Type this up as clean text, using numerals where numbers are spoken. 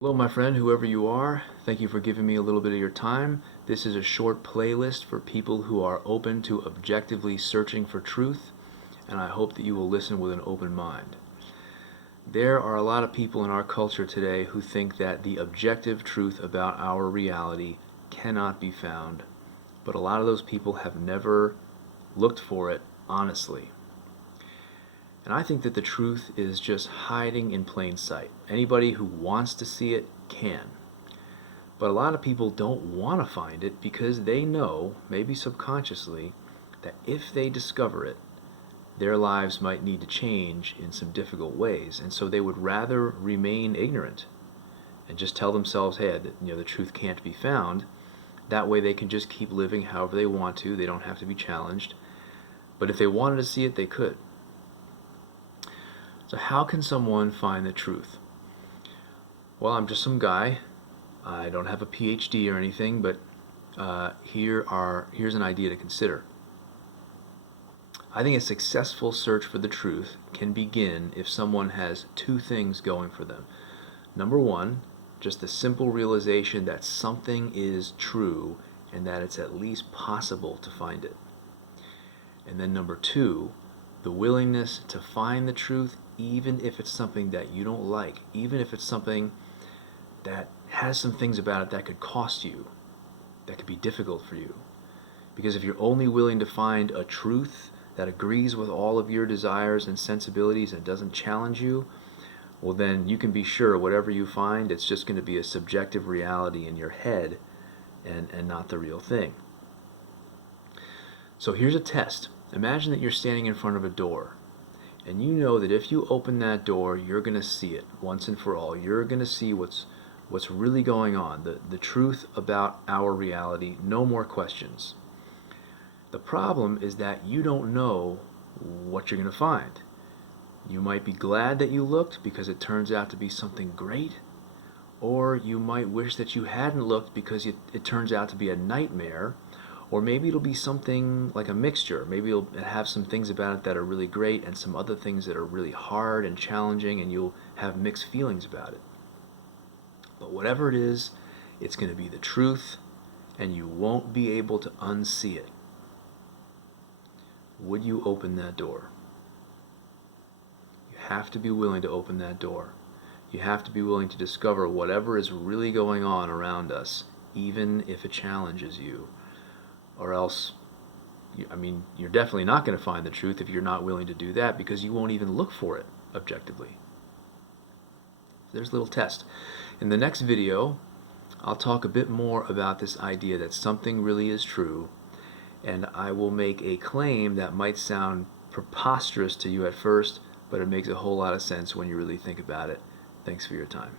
Hello, my friend, whoever you are. Thank you for giving me a little bit of your time. This is a short playlist for people who are open to objectively searching for truth, and I hope that you will listen with an open mind. There are a lot of people in our culture today who think that the objective truth about our reality cannot be found, but a lot of those people have never looked for it honestly. And I think that the truth is just hiding in plain sight. Anybody who wants to see it can. But a lot of people don't want to find it because they know, maybe subconsciously, that if they discover it, their lives might need to change in some difficult ways. And so they would rather remain ignorant and just tell themselves, hey, the truth can't be found. That way they can just keep living however they want to. They don't have to be challenged. But if they wanted to see it, they could. So how can someone find the truth? Well, I'm just some guy. I don't have a PhD or anything, but here's an idea to consider. I think a successful search for the truth can begin if someone has two things going for them. Number one, just the simple realization that something is true and that it's at least possible to find it. And then number two, the willingness to find the truth even if it's something that you don't like, even if it's something that has some things about it that could cost you, that could be difficult for you. Because if you're only willing to find a truth that agrees with all of your desires and sensibilities and doesn't challenge you, well then you can be sure whatever you find, it's just going to be a subjective reality in your head and not the real thing. So here's a test. Imagine that you're standing in front of a door, and you know that if you open that door, you're going to see it once and for all. You're going to see what's really going on, the truth about our reality, no more questions. The problem is that you don't know what you're going to find. You might be glad that you looked because it turns out to be something great, or you might wish that you hadn't looked because it turns out to be a nightmare. Or maybe it'll be something like a mixture. Maybe it'll have some things about it that are really great and some other things that are really hard and challenging, and you'll have mixed feelings about it. But whatever it is, it's going to be the truth, and you won't be able to unsee it. Would you open that door? You have to be willing to open that door. You have to be willing to discover whatever is really going on around us, even if it challenges you. Or else, you're definitely not going to find the truth if you're not willing to do that, because you won't even look for it objectively. There's a little test. In the next video, I'll talk a bit more about this idea that something really is true, and I will make a claim that might sound preposterous to you at first, but it makes a whole lot of sense when you really think about it. Thanks for your time.